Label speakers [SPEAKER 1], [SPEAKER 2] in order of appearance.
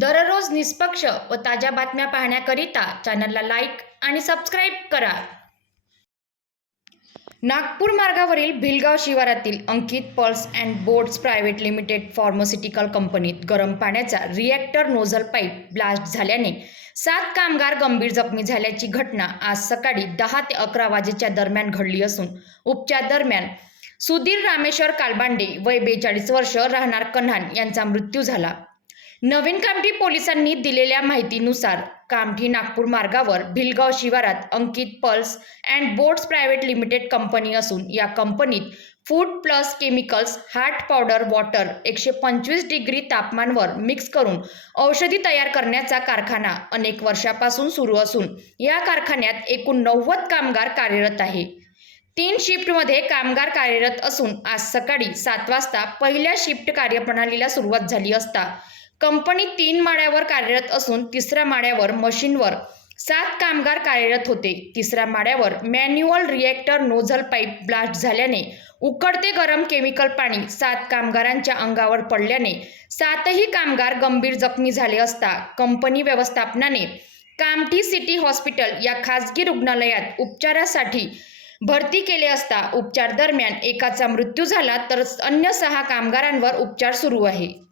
[SPEAKER 1] दररोज निष्पक्ष व ताज्या बातम्या पाहण्याकरिता चॅनलला लाईक आणि सबस्क्राईब करा. नागपूर मार्गावरील भिलगाव शिवारातील Ankit pulse and boards private limited pharmaceutical कंपनीत गरम पाण्याचा रिॲक्टर नोझल पाईप ब्लास्ट झाल्याने सात कामगार गंभीर जखमी झाल्याची घटना आज सकाळी दहा ते अकरा वाजेच्या दरम्यान घडली असून उपचार दरम्यान सुधीर रामेश्वर कालबांडे वय बेचाळीस वर्ष राहणार कन्हान यांचा मृत्यू झाला. नवीन कामठी पोलिसांनी दिलेल्या माहितीनुसार कामठी नागपूर मार्गावर भिलगाव शिवारात Ankit pulse and boats private limited company असून या कंपनीत food plus chemicals heart powder water एकशे पंचवीस डिग्री तापमानवर मिक्स करून औषधी तयार करण्याचा कारखाना अनेक वर्षापासून सुरू असून या कारखान्यात एकूण नव्वद कामगार कार्यरत आहे. तीन शिफ्टमध्ये कामगार कार्यरत असून आज सकाळी सात वाजता पहिल्या शिफ्ट कार्यप्रणालीला सुरुवात झाली असता कंपनी तीन माळ्यावर कार्यरत असून तिसऱ्या माळ्यावर मशीनवर सात कामगार कार्यरत होते. तिसऱ्या माळ्यावर manual reactor nozzle pipe blast झाल्याने उकडते गरम केमिकल पाणी सात कामगारांच्या अंगावर पडल्याने सातही कामगार गंभीर जखमी झाले असता कंपनी व्यवस्थापनाने कामठी सिटी हॉस्पिटल या खाजगी रुग्णालयात उपचारासाठी भरती केले असता उपचार दरम्यान एकाचा मृत्यू झाला तर अन्य सहा कामगारांवर उपचार सुरू आहे.